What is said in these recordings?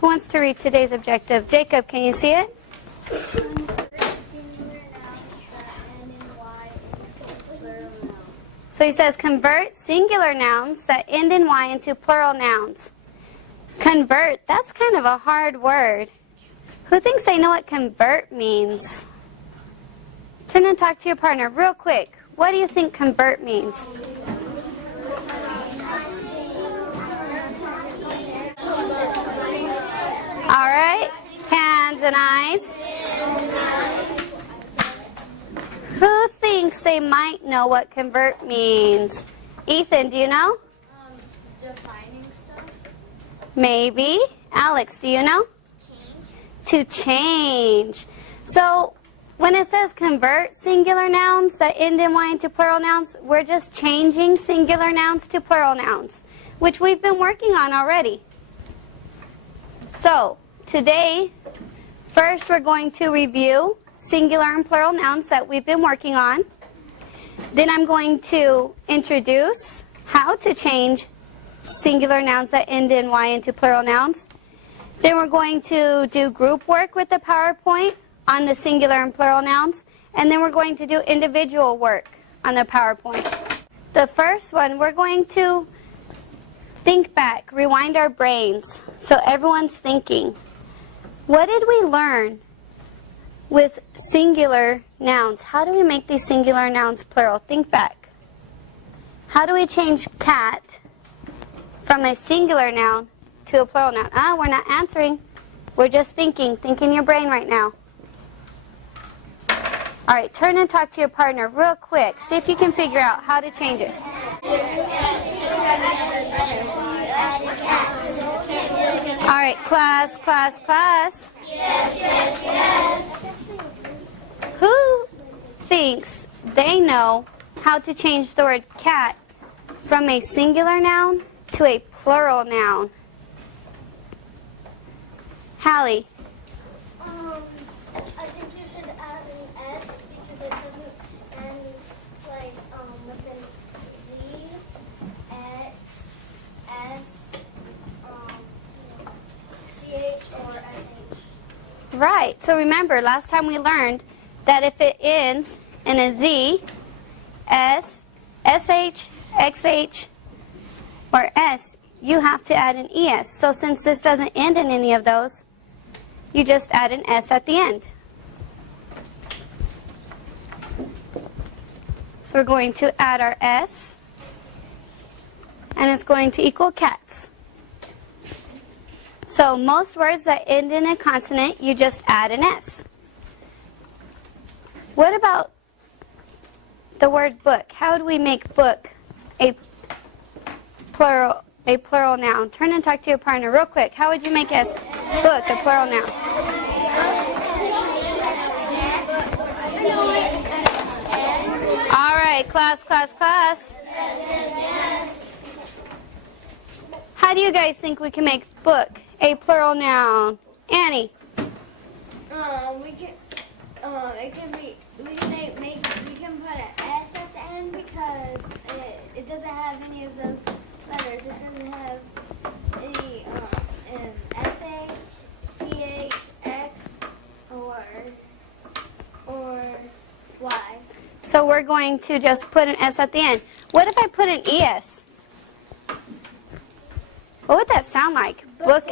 Who wants to read today's objective? Jacob, can you see it? So he says, convert singular nouns that end in Y into plural nouns. Convert, that's kind of a hard word. Who thinks they know what convert means? Turn and talk to your partner real quick. What do you think convert means? All right, hands and eyes. Who thinks they might know what convert means? Ethan, do you know? Defining stuff. Maybe. Alex, do you know? Change. To change. So when it says convert singular nouns that end in Y into plural nouns, we're just changing singular nouns to plural nouns, which we've been working on already. So today, first we're going to review singular and plural nouns that we've been working on. Then I'm going to introduce how to change singular nouns that end in Y into plural nouns. Then we're going to do group work with the PowerPoint on the singular and plural nouns. And then we're going to do individual work on the PowerPoint. The first one, we're going to think back, rewind our brains, so everyone's thinking. What did we learn with singular nouns? How do we make these singular nouns plural? Think back. How do we change cat from a singular noun to a plural noun? We're not answering. We're just thinking. Think in your brain right now. All right, turn and talk to your partner real quick. See if you can figure out how to change it. All right, class, class, class. Yes, yes, yes. Who thinks they know how to change the word cat from a singular noun to a plural noun? Hallie. I think you should add an S because it doesn't end like with an Z, X, S, CH, or SH. Right. So remember, last time we learned that if it ends in a Z, S, SH, XH, or S, you have to add an ES. So since this doesn't end in any of those, you just add an S at the end. So we're going to add our S, and it's going to equal cats. So most words that end in a consonant, you just add an S. What about the word book? How do we make book a plural noun? Turn and talk to your partner real quick. How would you make book a plural noun? All right, class, class, class. How do you guys think we can make book a plural noun? Annie? It can be. We can put an S at the end because it doesn't have any of those letters. It doesn't have any SH, CH, X, or Y. So we're going to just put an S at the end. What if I put an ES? What would that sound like? Book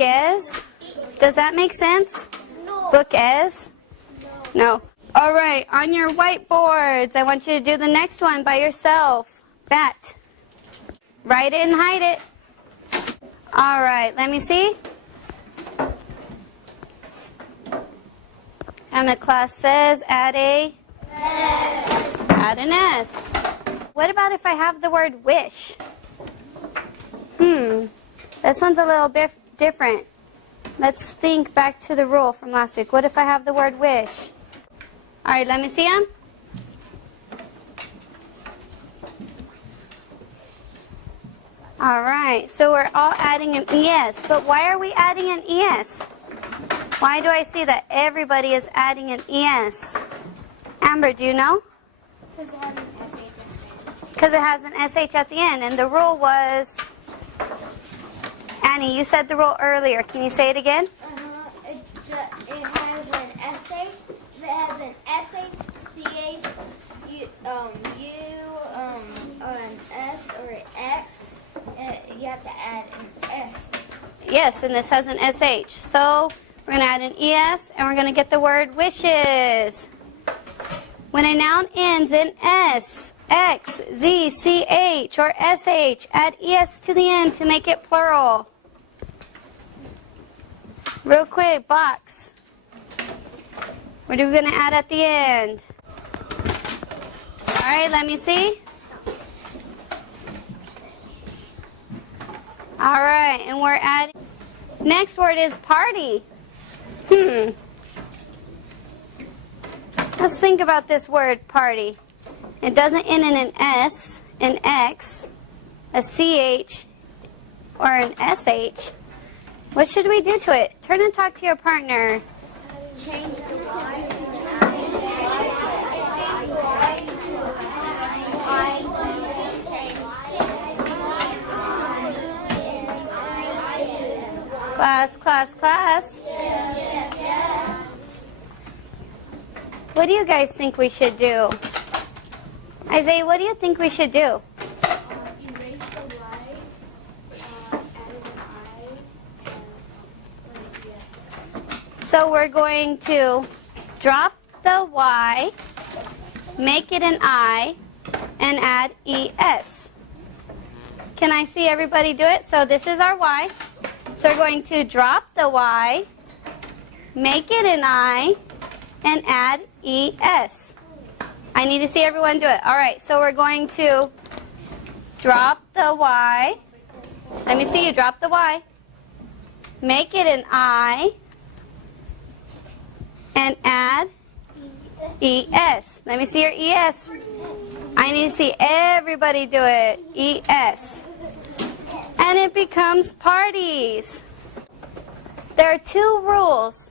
as? Does that make sense? No. Book as? No. All right, on your whiteboards, I want you to do the next one by yourself. Bat. Write it and hide it. All right, let me see. And the class says add an S. What about if I have the word wish? This one's a little bit different. Let's think back to the rule from last week. What if I have the word wish? All right, let me see them. All right, so we're all adding an ES. But why are we adding an ES? Why do I see that everybody is adding an ES? Amber, do you know? Because it has an SH at the end. Because it has an SH at the end. And the rule was Annie, you said the rule earlier. Can you say it again? It has an SH. If it has an SH, CH, or an S or an X, you have to add an S. Yes, and this has an SH. So we're going to add an ES, and we're going to get the word wishes. When a noun ends in S, X, Z, CH, or SH, add ES to the end to make it plural. Real quick, box. What are we going to add at the end? All right, let me see. All right, and we're adding. Next word is party. Let's think about this word, party. It doesn't end in an S, an X, a CH, or an SH. What should we do to it? Turn and talk to your partner. Change the Y. Class, class, class. What do you guys think we should do? Isaiah, what do you think we should do? Erase the Y, added an I, and put an ES. So we're going to drop the Y, make it an I, and add ES. Can I see everybody do it? So this is our Y. So we're going to drop the Y, make it an I, and add ES. I need to see everyone do it. All right, so we're going to drop the Y. Let me see you drop the Y. Make it an I, and add ES. Let me see your ES. I need to see everybody do it. ES. And it becomes parties. There are two rules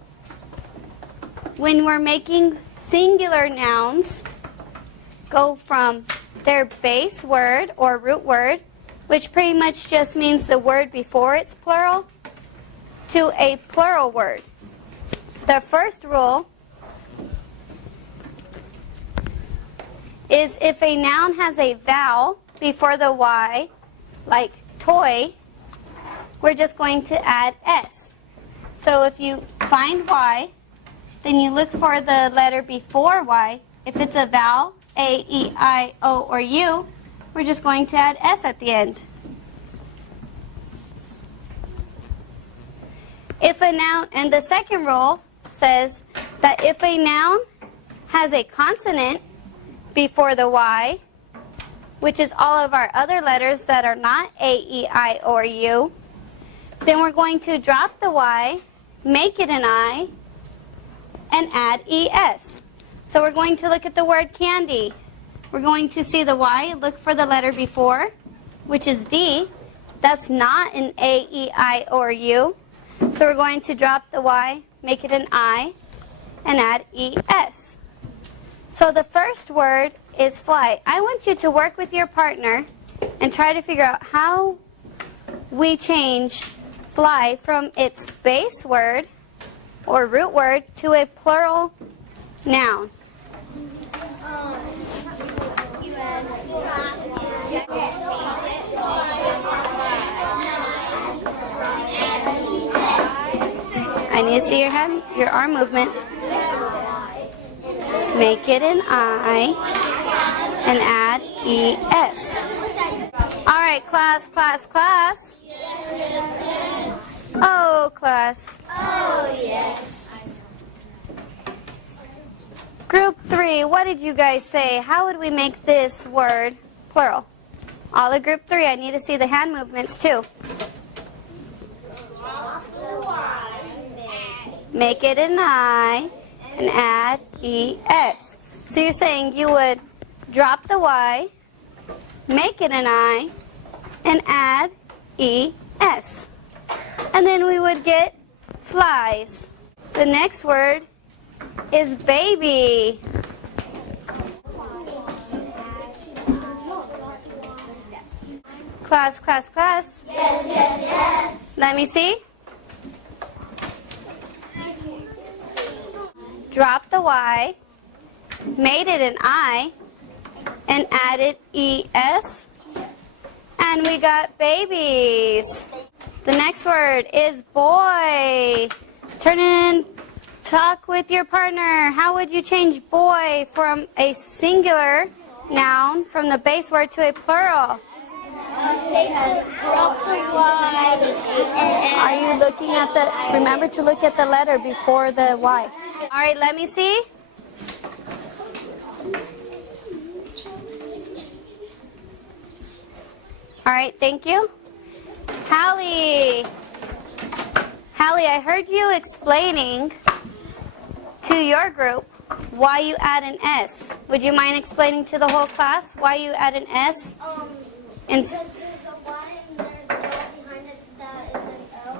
when we're making singular nouns go from their base word or root word, which pretty much just means the word before it's plural, to a plural word. The first rule is if a noun has a vowel before the Y, like toy, we're just going to add S. So if you find Y, then you look for the letter before Y. If it's a vowel, A, E, I, O, or U, we're just going to add S at the end. If a noun, and the second rule says that if a noun has a consonant before the Y, which is all of our other letters that are not A, E, I, or U, then we're going to drop the Y, make it an I, and add ES. So we're going to look at the word candy. We're going to see the Y, look for the letter before, which is D. That's not an A, E, I, or U. So we're going to drop the Y, make it an I, and add ES. So the first word is fly. I want you to work with your partner and try to figure out how we change fly from its base word or root word to a plural noun. I need to see your hand, your arm movements. Make it an I and add ES. All right, class, class, class. Oh, class. Oh, yes. Group 3, what did you guys say? How would we make this word plural? All of group 3, I need to see the hand movements too. Make it an I and add ES. So you're saying you would drop the Y, make it an I, and add ES. And then we would get flies. The next word is baby. Class, class, class. Yes, yes, yes. Let me see. Drop the Y, made it an I, and added ES. And we got babies. The next word is boy. Turn in, talk with your partner. How would you change boy from a singular noun from the base word to a plural? Are you looking at the, remember to look at the letter before the Y. All right, let me see. All right, thank you. Hallie, I heard you explaining to your group why you add an S. Would you mind explaining to the whole class why you add an S? Because there's a Y and there's a vowel behind it that is an O.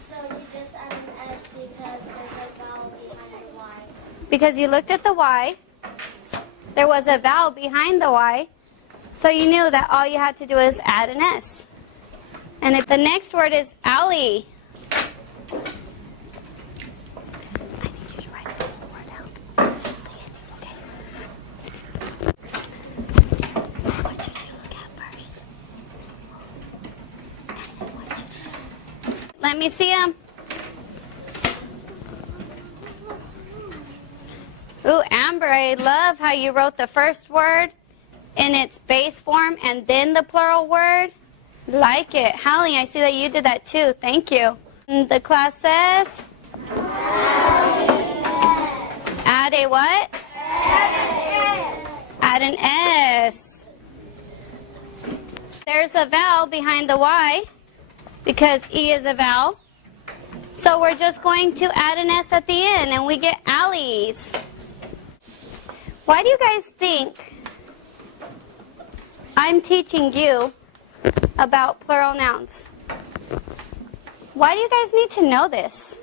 So you just add an S because there's a vowel behind the Y. Because you looked at the Y, there was a vowel behind the Y, so you knew that all you had to do is add an S. And if the next word is Allie. I need you to write the whole word out. Just say it, okay? What should you look at first? And then what should you... Let me see them. Ooh, Amber, I love how you wrote the first word in its base form and then the plural word. Like it. Hallie, I see that you did that too. Thank you. And the class says? Add a what? Add an S. There's a vowel behind the Y because E is a vowel. So we're just going to add an S at the end and we get Allie's. Why do you guys think I'm teaching you about plural nouns? Why do you guys need to know this?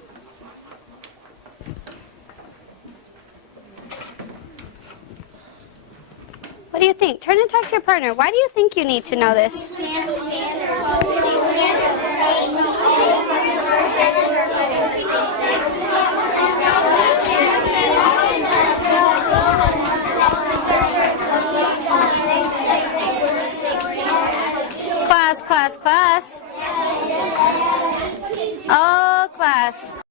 What do you think? Turn and talk to your partner. Why do you think you need to know this? Class. Oh, class.